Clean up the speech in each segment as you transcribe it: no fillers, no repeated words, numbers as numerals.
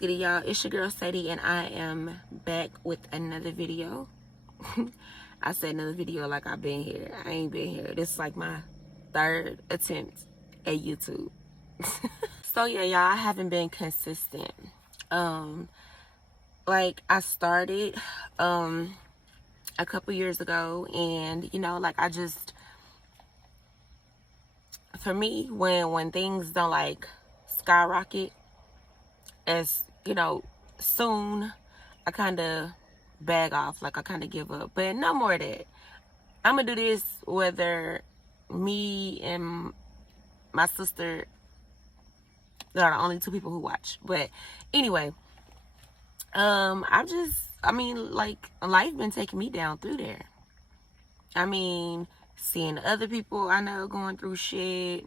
good, y'all? It's your girl Sadie, and I am back with another video. I said another video like I've been here. I ain't been here. This is like my third attempt at YouTube. So yeah, y'all, I haven't been consistent. Like I started a couple years ago, and like I just, for me, when things don't like skyrocket as soon, I kind of bag off, like I kind of give up. But no more of that. I'm gonna do this whether me and my sister are the only two people who watch. But anyway, like life been taking me down through there. I mean, seeing other people I know going through shit,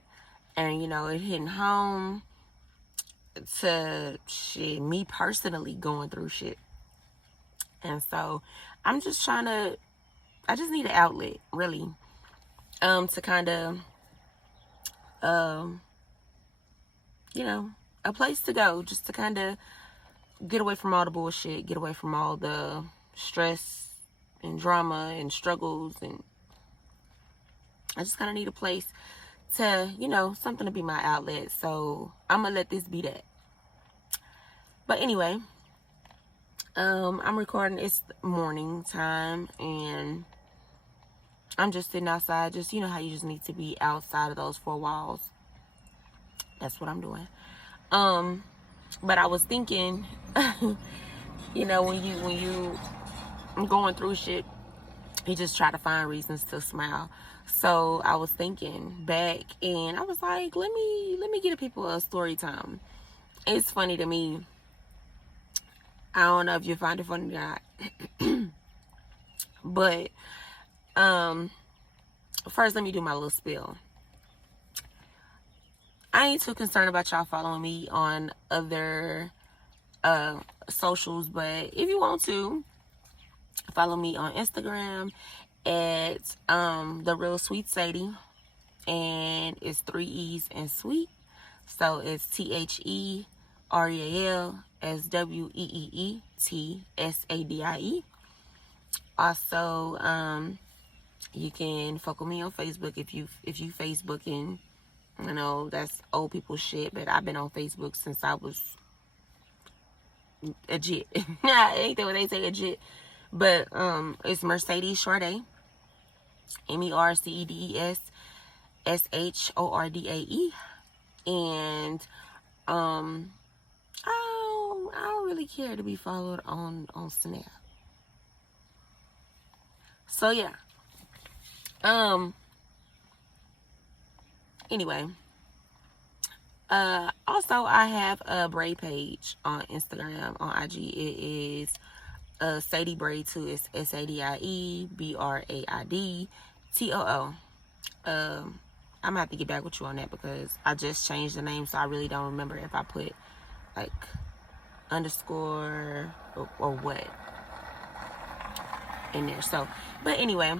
and it hitting home to shit, me personally going through shit. And so I'm just I just need an outlet, really, to kind of, a place to go, just to kind of get away from all the bullshit, get away from all the stress and drama and struggles. And I just kind of need a place to, something to be my outlet. So I'm gonna let this be that. But anyway, I'm recording. It's morning time, and I'm just sitting outside. Just how you just need to be outside of those four walls. That's what I'm doing. But I was thinking, when you going through shit, you just try to find reasons to smile. So I was thinking back, and I was like, let me give people a story time. It's funny to me. I don't know if you find it funny or not. But first, let me do my little spiel. I ain't too concerned about y'all following me on other socials, but if you want to, follow me on Instagram at The Real Sweet Sadie, and it's 3 E's and sweet. So it's TheRealSweeTsadie. Also, you can fuck with me on Facebook if you Facebooking. That's old people shit, but I've been on Facebook since I was a jit. Ain't that what they say, a jit? But it's Mercedes Shorday, MERCEDESSHORDAE, and I don't really care to be followed on Snap. So yeah. Anyway, also I have a braid page on Instagram, on IG. It is Sadie Braid too. It's SADIEBRAIDTOO. I'm gonna have to get back with you on that because I just changed the name, so I really don't remember if I put like underscore or what in there. So, but anyway,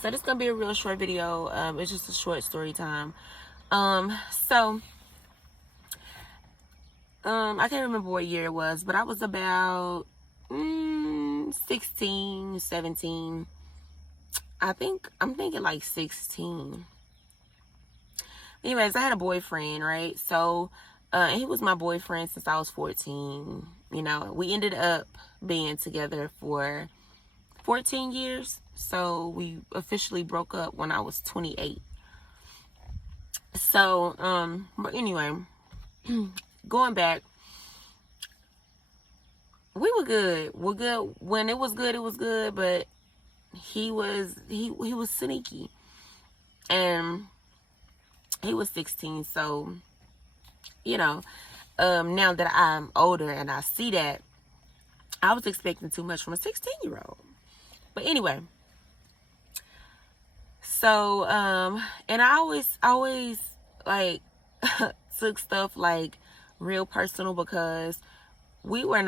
so this is gonna be a real short video. It's just a short story time. I can't remember what year it was, but I was about 16, 17. I'm thinking like 16. Anyways, I had a boyfriend, right? So, and he was my boyfriend since I was 14. We ended up being together for 14 years. So we officially broke up when I was 28. So, but anyway, going back, we were good. We're good. When it was good, but he was sneaky. And he was 16. So, now that I'm older and I see that, I was expecting too much from a 16-year-old. But anyway, so, and I always like took stuff like real personal because we weren't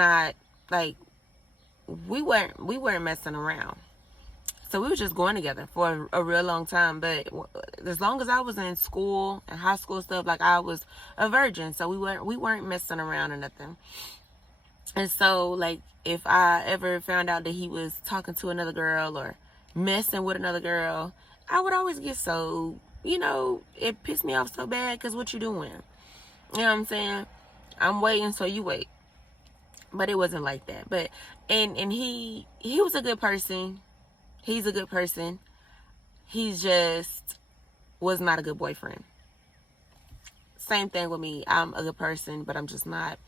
messing around. So we were just going together for a real long time. But as long as I was in school and high school stuff, like, I was a virgin. So we weren't messing around or nothing. And so, like, if I ever found out that he was talking to another girl or messing with another girl, I would always get so, it pissed me off so bad, because what you doing? You know what I'm saying? I'm waiting, so you wait. But it wasn't like that. But, and he was a good person. He's a good person. He just was not a good boyfriend. Same thing with me. I'm a good person, but I'm just not.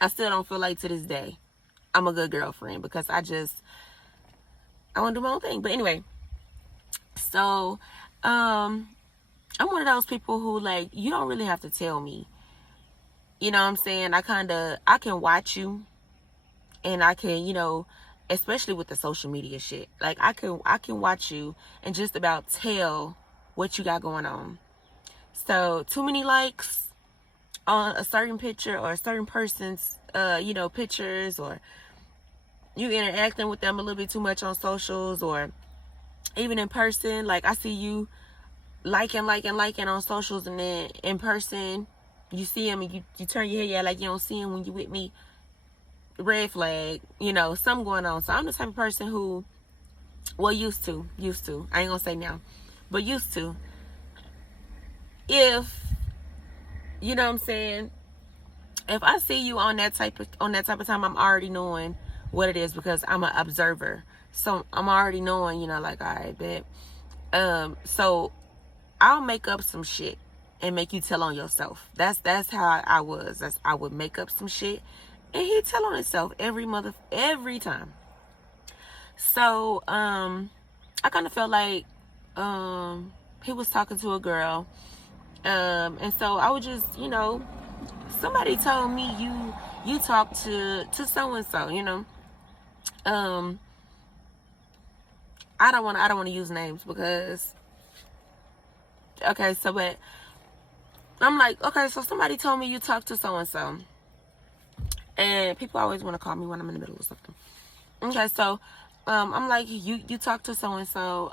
I still don't feel like to this day I'm a good girlfriend, because I want to do my own thing. But anyway, so I'm one of those people who, like, you don't really have to tell me. You know what I'm saying? I can watch you, and I can, especially with the social media shit. Like, I can watch you and just about tell what you got going on. So too many likes on a certain picture or a certain person's pictures, or you interacting with them a little bit too much on socials, or even in person. Like, I see you liking on socials, and then in person you see him and you turn your head, yeah, like you don't see him when you with me. Red flag, something going on. So I'm the type of person who, well, used to, I ain't gonna say now, but used to, if, you know what I'm saying, if I see you on that type of time, I'm already knowing what it is, because I'm an observer. So I'm already knowing, like, all right, bet. So I'll make up some shit and make you tell on yourself. That's how I was. I would make up some shit and he'd tell on himself every time. So I kind of felt like he was talking to a girl, and so I would just, somebody told me you talked to so and so, I don't want to use names, because okay, so, but I'm like, okay, so somebody told me you talked to so and so, and people always want to call me when I'm in the middle of something. Okay, so I'm like, you talked to so and so,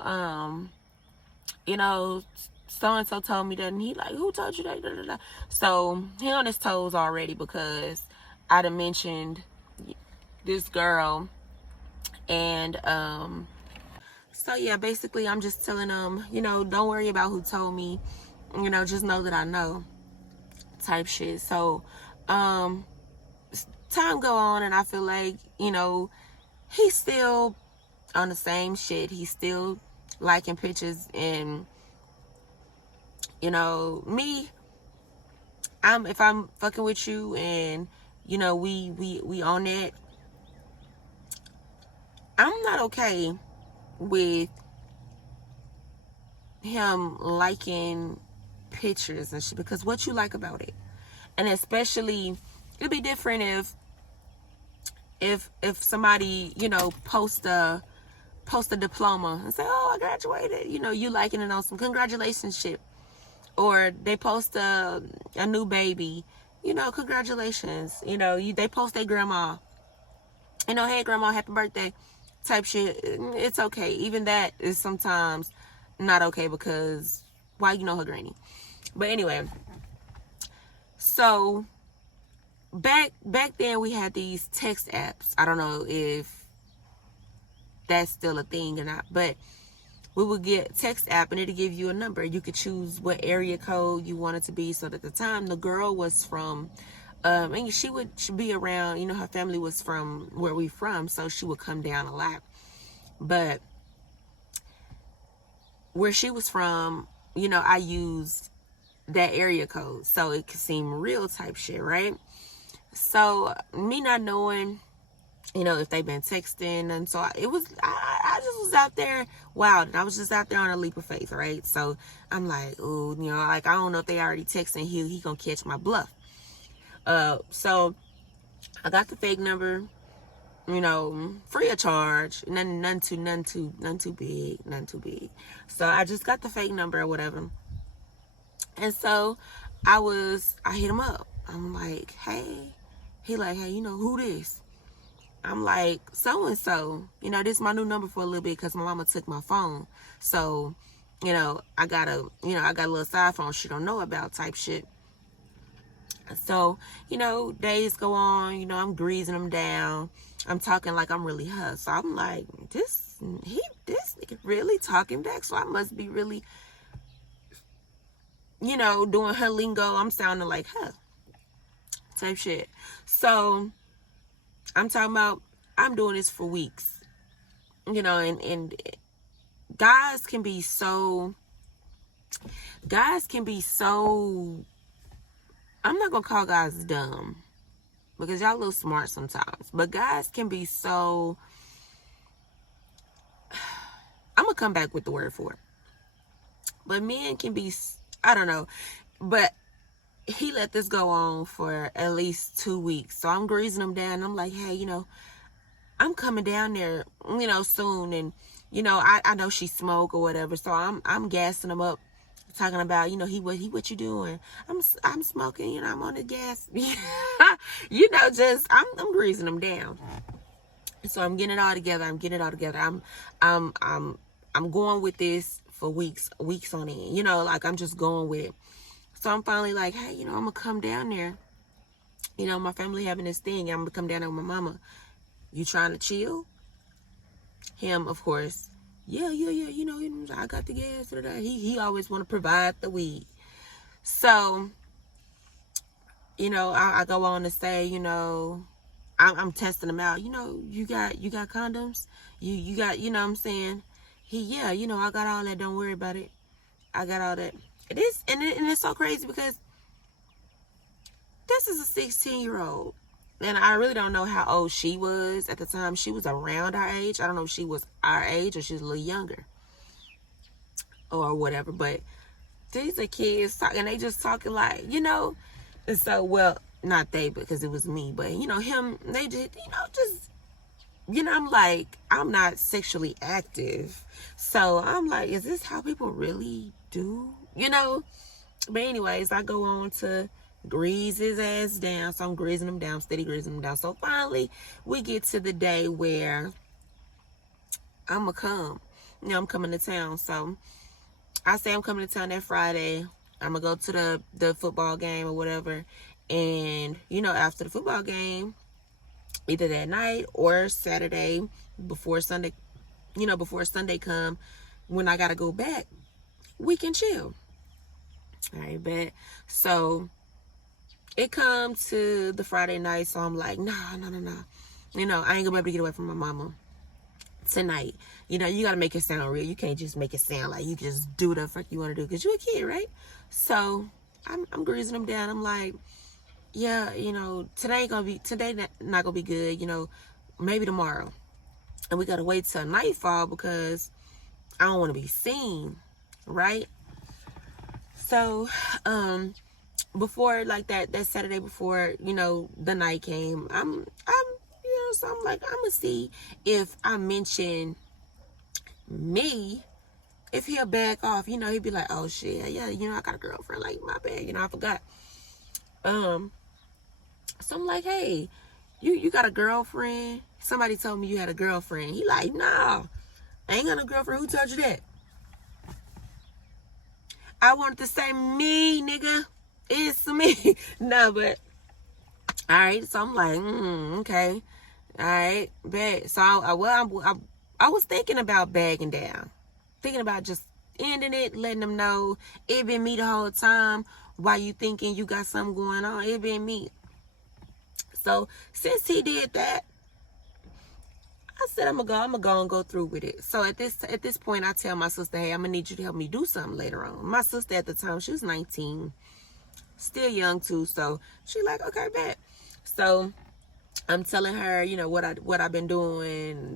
so and so told me that, and he like, who told you that? Da, da, da. So he on his toes already, because I'd have mentioned this girl, and so yeah, basically I'm just telling them, don't worry about who told me, just know that I know, type shit. So time go on, and I feel like, he's still on the same shit. He's still liking pictures, and me, if I'm fucking with you, and we on it, I'm not okay with him liking pictures and shit, because what you like about it. And especially, it'd be different if somebody, post a diploma and say, oh, I graduated, you liking it on some congratulations shit. Or they post a new baby, congratulations. They post their grandma, hey grandma, happy birthday, type shit. It's okay. Even that is sometimes not okay, because why her granny? But anyway, so back then we had these text apps. I don't know if that's still a thing or not, but we would get text app, and it'll give you a number. You could choose what area code you want it to be. So at the time, the girl was from, and she be around, her family was from where we from, so she would come down a lot. But where she was from, I used that area code, so it could seem real type shit, right? So me not knowing, if they've been texting, and so I just was out there wild, and I was just out there on a leap of faith, right? So I'm like, oh, like, I don't know if they already texting, he gonna catch my bluff. So I got the fake number, free of charge, none too big. So I just got the fake number or whatever, and so I hit him up. I'm like, hey, he like, hey, who this? I'm like, so-and-so, this is my new number for a little bit because my mama took my phone. So, I got a little side phone she don't know about type shit. So, days go on, I'm greasing them down. I'm talking like I'm really her. So I'm like, this nigga really talking back. So I must be really, doing her lingo. I'm sounding like her type shit. So I'm talking about, I'm doing this for weeks, and guys can be so, I'm not going to call guys dumb because y'all a little smart sometimes, but guys can be so, I'm going to come back with the word for it, but men can be, I don't know, but he let this go on for at least 2 weeks. So I'm greasing him down. I'm like, hey, I'm coming down there, soon. And, I know she smoke or whatever. So I'm gassing him up, talking about, what you doing? I'm smoking, I'm on the gas. I'm greasing him down. So I'm getting it all together. I'm going with this for weeks on end, like I'm just going with it. So I'm finally like, hey, I'm going to come down there. My family having this thing. I'm going to come down there with my mama. You trying to chill? Him, of course. Yeah. I got the gas. He always want to provide the weed. So, I go on to say, I'm testing him out. You got condoms? You got, what I'm saying? I got all that. Don't worry about it. I got all that. It is, and it's so crazy because this is a 16-year-old. And I really don't know how old she was at the time. She was around our age. I don't know if she was our age or she was a little younger or whatever. But these are kids talking. They just talking like, And so, well, not they because it was me. But, him, they just, I'm like, I'm not sexually active. So I'm like, is this how people really do? But anyways, I go on to grease his ass down. So I'm greasing him down, steady greasing him down. So finally, we get to the day where I'm going to come. I'm coming to town. So I say I'm coming to town that Friday. I'm going to go to the football game or whatever. And, after the football game, either that night or Saturday before Sunday, before Sunday come, when I got to go back, we can chill. All right, bet. So it comes to the Friday night, so I'm like, no. I ain't gonna be able to get away from my mama tonight. You gotta make it sound real. You can't just make it sound like you just do the fuck you want to do because you're a kid, right? So I'm greasing them down. I'm like, yeah, today not gonna be good. Maybe tomorrow, and we gotta wait till nightfall because I don't want to be seen, right? So, before like that Saturday before, the night came, so I'm like, I'm gonna see if I mention me, if he'll back off, he'd be like, oh shit, yeah, I got a girlfriend, like my bad, I forgot. So I'm like, hey, you got a girlfriend? Somebody told me you had a girlfriend. He like, nah, I ain't got no girlfriend. Who told you that? I wanted to say me, nigga. It's me. No, but all right. So I'm like, okay, all right, bet. So I was thinking about bagging down, thinking about just ending it, letting them know it been me the whole time. Why you thinking you got something going on? It been me. So since he did that, I said I'm gonna go through with it. So at this point, I tell my sister, hey, I'm gonna need you to help me do something later on. My sister at the time, she was 19, still young too. So she like, okay, bet. So I'm telling her, what I've been doing,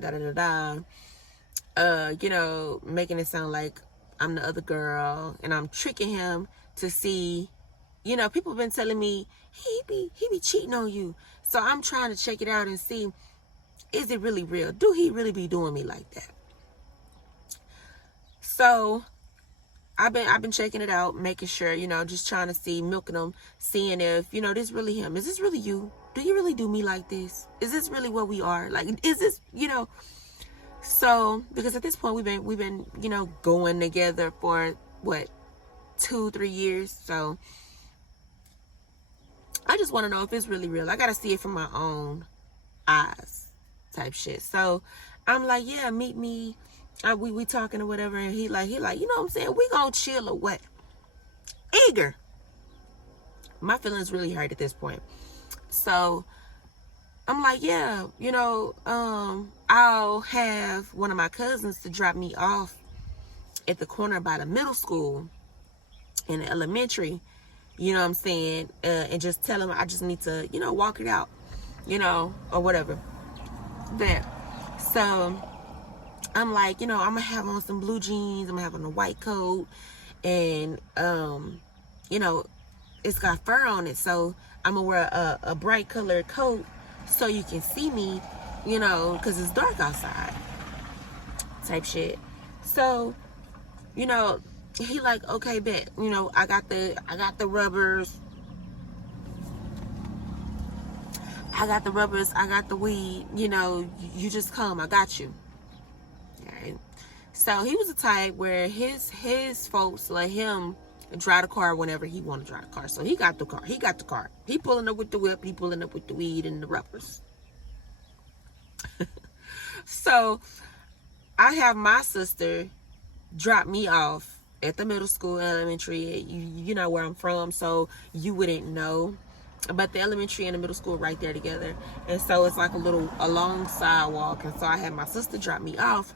making it sound like I'm the other girl, and I'm tricking him to see. People have been telling me he be cheating on you. So I'm trying to check it out and see, is it really real? Do he really be doing me like that? So I've been checking it out, making sure, you know, just trying to see, milking them, seeing if, you know, this really him. Is this really you? Do you really do me like this? Is this really what we are? Like, is this, you know? So, because at this point we've been, you know, going together for what, 2-3 years. So I just want to know if it's really real. I gotta see it from my own eyes, type shit. So I'm like, yeah, meet me. We talking or whatever, and he like, you know what I'm saying? We gonna chill or what? Eager. My feelings really hurt at this point. So I'm like, yeah, you know, I'll have one of my cousins to drop me off at the corner by the middle school in the elementary, you know what I'm saying? And just tell him I just need to, you know, walk it out, you know, or whatever. That. So I'm like, you know, I'm gonna have on some blue jeans, I'm gonna have on a white coat, and you know, it's got fur on it, so I'm gonna wear a bright colored coat so you can see me, you know, because it's dark outside, type shit. So, you know, he like, okay, bet, you know, I got the rubbers, I got the weed, you know, you just come, I got you. Right. So he was the type where his folks let him drive the car whenever he want to drive the car. So he got the car. He pulling up with the whip. He pulling up with the weed and the rubbers. So I have my sister drop me off at the middle school, elementary. You know where I'm from, so you wouldn't know. But the elementary and the middle school right there together. And so it's like a long sidewalk. And so I had my sister drop me off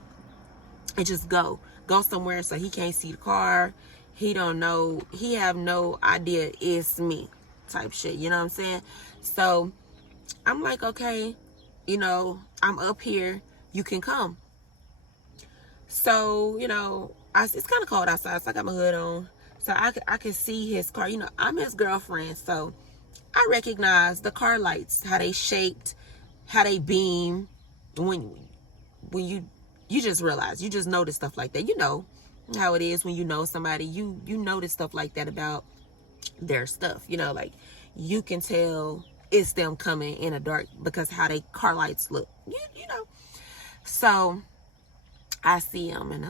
and just go somewhere so he can't see the car. He don't know, he have no idea it's me, type shit, you know what I'm saying? So I'm like, okay, you know, I'm up here, you can come. So, you know, it's kind of cold outside, so I got my hood on, so I can see his car. You know, I'm his girlfriend, so I recognize the car lights, how they shaped, how they beam. When you just realize, you just notice stuff like that. You know how it is when you know somebody, you notice stuff like that about their stuff. You know, like you can tell it's them coming in the dark because how they car lights look. You know. So I see him and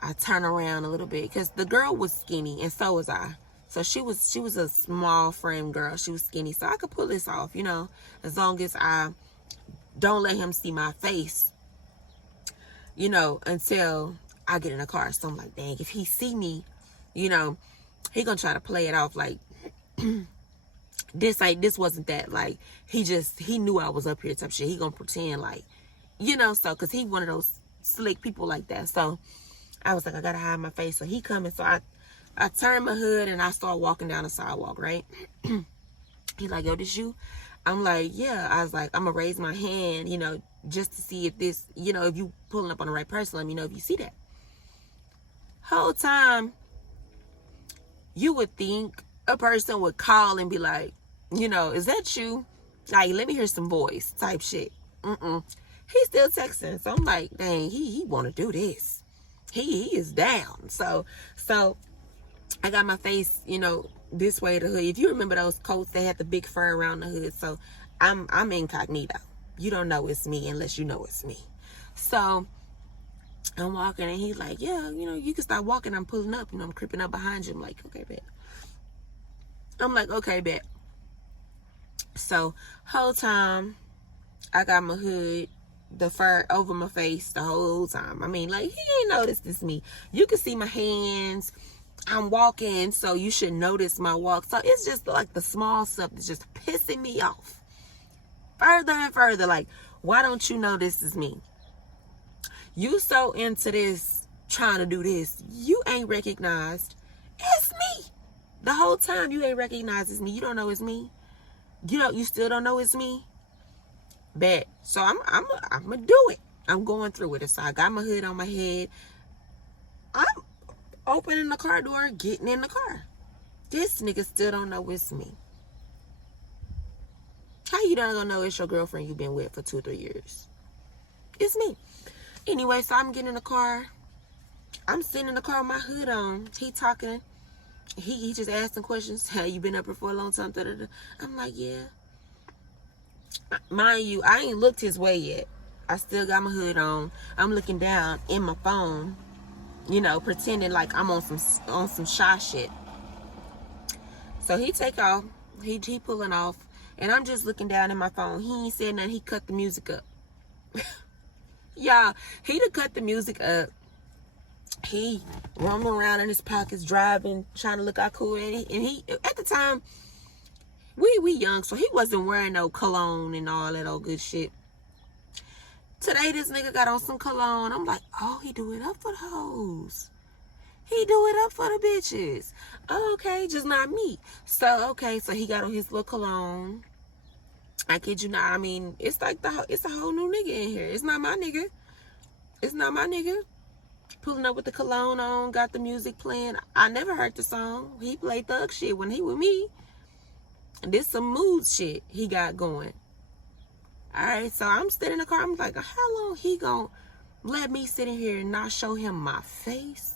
I turn around a little bit because the girl was skinny and so was I. So she was a small frame girl. She was skinny, so I could pull this off, you know, as long as I don't let him see my face, you know, until I get in the car. So I'm like, dang, if he see me, you know, he gonna try to play it off like this wasn't that. Like he knew I was up here type shit. He gonna pretend like, you know, so cause he one of those slick people like that. So I was like, I gotta hide my face. So he coming, so I turned my hood and I start walking down the sidewalk, right? He like, yo, this you? I'm like, yeah. I was like, I'm gonna raise my hand, you know, just to see if this, you know, if you pulling up on the right person, let me know if you see that. Whole time, you would think a person would call and be like, you know, is that you? Like, let me hear some voice type shit. He's still texting. So I'm like, dang, he want to do this. He is down. So I got my face, you know, this way to the hood. If you remember those coats that had the big fur around the hood. So I'm incognito. You don't know it's me unless you know it's me. So I'm walking and he's like, yeah, you know, you can start walking. I'm pulling up, you know, I'm creeping up behind you. I'm like, okay, bet. I'm like, okay, bet. So whole time I got my hood, the fur over my face the whole time. I mean, like, he ain't noticed it's me. You can see my hands. I'm walking, so you should notice my walk. So it's just like the small stuff that's just pissing me off further and further. Like, why don't you know this is me? You so into this, trying to do this, you ain't recognized it's me. The whole time you ain't recognized it's me. You don't know it's me. You still don't know it's me. Bet. So I'm gonna do it. I'm going through it. So I got my hood on my head. I'm opening the car door, getting in the car. This nigga still don't know it's me. How you not gonna know it's your girlfriend you've been with for 2 or 3 years? It's me. Anyway, so I'm getting in the car. I'm sitting in the car with my hood on. He talking. He just asking questions. Have you been up here for a long time? Da-da-da. I'm like, yeah. Mind you, I ain't looked his way yet. I still got my hood on. I'm looking down in my phone, you know, pretending like I'm on some shy shit. So he take off. He pulling off, and I'm just looking down in my phone. He ain't said nothing. He cut the music up. Y'all, he done cut the music up. He roaming around in his pockets, driving, trying to look all cool. And he at the time, we young, so he wasn't wearing no cologne and all that old good shit. Today, this nigga got on some cologne. I'm like, oh, he do it up for the hoes. He do it up for the bitches. Oh, okay, just not me. So, okay, so he got on his little cologne. I kid you not. I mean, it's like it's a whole new nigga in here. It's not my nigga. It's not my nigga. Pulling up with the cologne on, got the music playing. I never heard the song. He played thug shit when he with me. This some mood shit he got going. Alright, so I'm sitting in the car. I'm like, how long he gonna let me sit in here and not show him my face?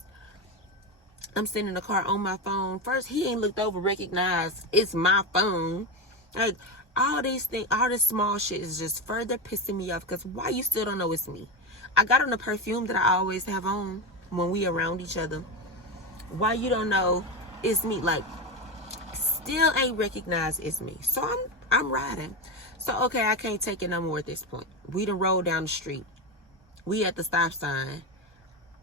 I'm sitting in the car on my phone. First, he ain't looked over, recognized it's my phone. Like, all these things, all this small shit is just further pissing me off. Because why you still don't know it's me? I got on the perfume that I always have on when we around each other. Why you don't know it's me? Like, still ain't recognized it's me. So I'm riding. So, okay, I can't take it no more at this point. We done rolled down the street. We at the stop sign.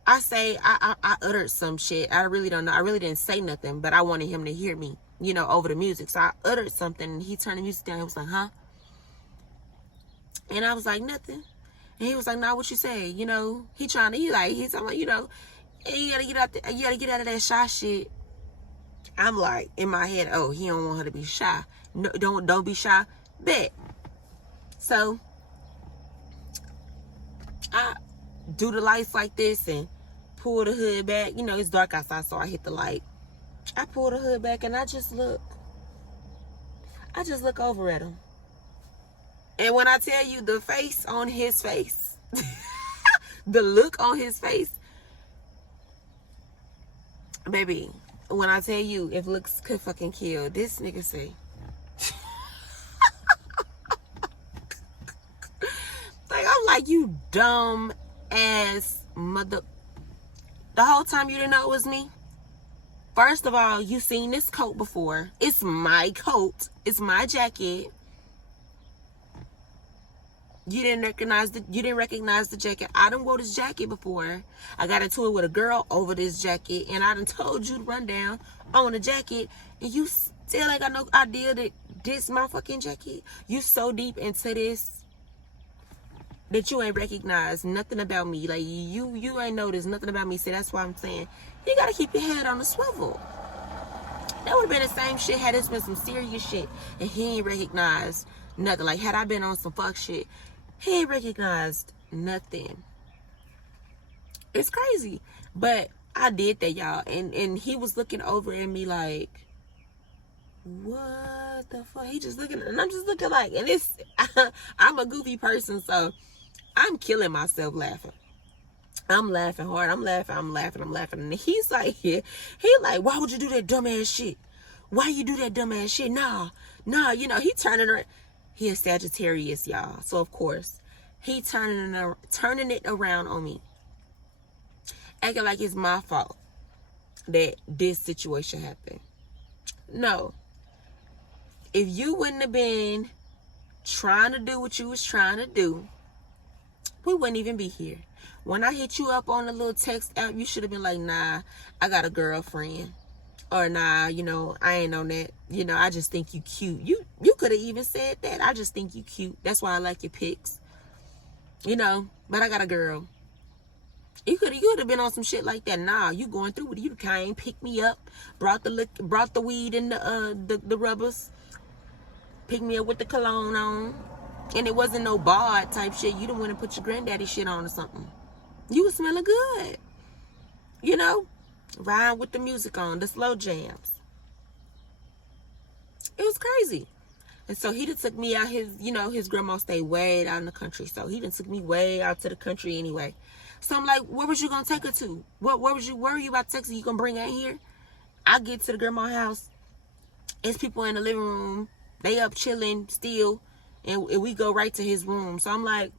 I uttered some shit. I really don't know. I really didn't say nothing, but I wanted him to hear me, you know, over the music. So I uttered something, and he turned the music down. He was like, huh? And I was like, nothing. And he was like, nah, what you say? You know, he's talking about, you know, hey, you gotta get out of that shy shit. I'm like, in my head, oh, he don't want her to be shy. No, don't be shy. Bet. So I do the lights like this and pull the hood back. You know, it's dark outside, so I hit the light. I pull the hood back and I just look over at him. And when I tell you the face on his face, the look on his face, baby, when I tell you if looks could fucking kill, this nigga say, like, I'm like, you dumb ass mother. The whole time you didn't know it was me. First of all, you seen this coat before. It's my coat. It's my jacket. You didn't recognize the jacket. I done wore this jacket before. I got into it with a girl over this jacket, and I done told you to run down on the jacket, and you still ain't got no idea that this my fucking jacket. You so deep into this that you ain't recognized nothing about me. Like, you ain't noticed nothing about me. So that's why I'm saying you gotta keep your head on the swivel. That would have been the same shit had this been some serious shit and he ain't recognized nothing. Like, had I been on some fuck shit, he ain't recognized nothing. It's crazy. But I did that, y'all. And he was looking over at me like, what the fuck? He just looking, and I'm just looking like, and it's, I'm a goofy person, so I'm killing myself laughing. I'm laughing hard. I'm laughing. And he's like, he like, why would you do that dumbass shit? Why you do that dumbass shit? Nah, you know, he turning around. He is Sagittarius, y'all. So, of course, he turning it around on me. Acting like it's my fault that this situation happened. No. If you wouldn't have been trying to do what you was trying to do, we wouldn't even be here. When I hit you up on the little text app, you should have been like, nah, I got a girlfriend. Or nah, you know, I ain't on that. You know, I just think you cute. You could have even said that. I just think you cute. That's why I like your pics. You know, but I got a girl. You could have been on some shit like that. Nah, you going through with it. You came, picked me up, brought the weed and the rubbers, picked me up with the cologne on, and it wasn't no bod type shit. You didn't want to put your granddaddy shit on or something. You was smelling good, you know, riding with the music on, the slow jams. It was crazy. And so he done took me out. His grandma stayed way out in the country. So he done took me way out to the country anyway. So I'm like, where was you going to take her to? Where were you about to take her? You going to bring her in here? I get to the grandma's house. It's people in the living room. They up chilling still. And we go right to his room. So I'm like,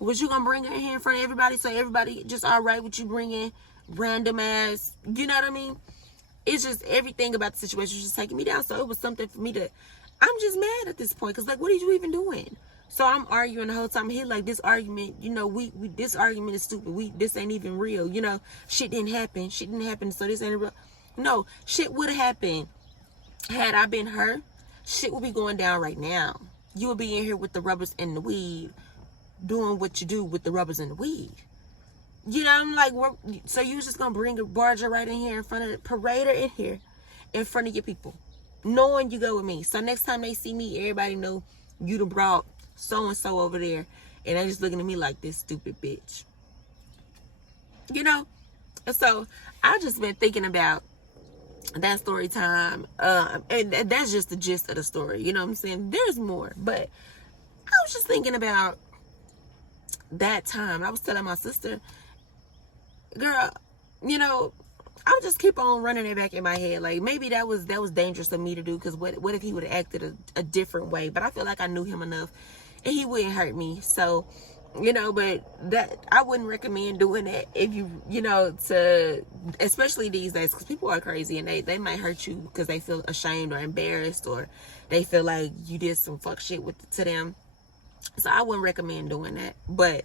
was you going to bring her in here in front of everybody? So everybody just all right with you bringing random ass, you know what I mean? It's just everything about the situation was just taking me down. So it was something for me to, I'm just mad at this point. Because, like, what are you even doing? So I'm arguing the whole time. He like, this argument, this argument is stupid. This ain't even real. Shit didn't happen. So this ain't real. No, shit would have happened. Had I been her, shit would be going down right now. You would be in here with the rubbers and the weed, doing what you do with the rubbers and the weed. I'm like, so you was just going to bring a barger right in here in front of the parader in here, in front of your people, knowing you go with me. So next time they see me, everybody know you done brought so-and-so over there. And they just looking at me like this stupid bitch. And so I just been thinking about that story time. And that's just the gist of the story. You know what I'm saying? There's more. But I was just thinking about that time. I was telling my sister, girl, I would just keep on running it back in my head. Like, maybe that was dangerous of me to do, because what if he would have acted a different way? But I feel like I knew him enough and he wouldn't hurt me. So, but that I wouldn't recommend doing that if especially these days, because people are crazy and they might hurt you because they feel ashamed or embarrassed, or they feel like you did some fuck shit to them. So I wouldn't recommend doing that. But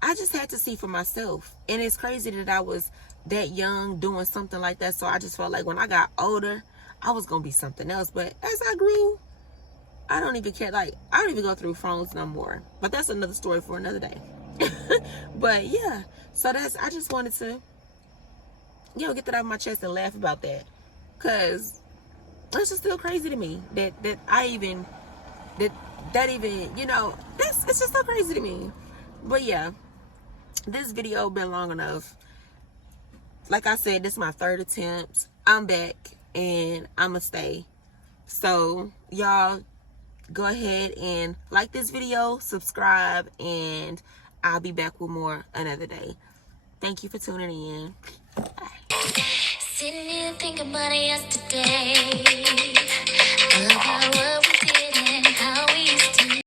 I just had to see for myself. And it's crazy that I was that young doing something like that. So I just felt like when I got older, I was going to be something else. But as I grew, I don't even care. Like, I don't even go through phones no more. But that's another story for another day. But yeah, so I just wanted to, get that out of my chest and laugh about that. Because it's just still crazy to me that even, it's just so crazy to me. But yeah, this video been long enough. Like I said, this is my 3rd attempt. I'm back and I'ma stay. So y'all go ahead and like this video, subscribe, and I'll be back with more another day. Thank you for tuning in. Bye. Sitting here thinking about it yesterday.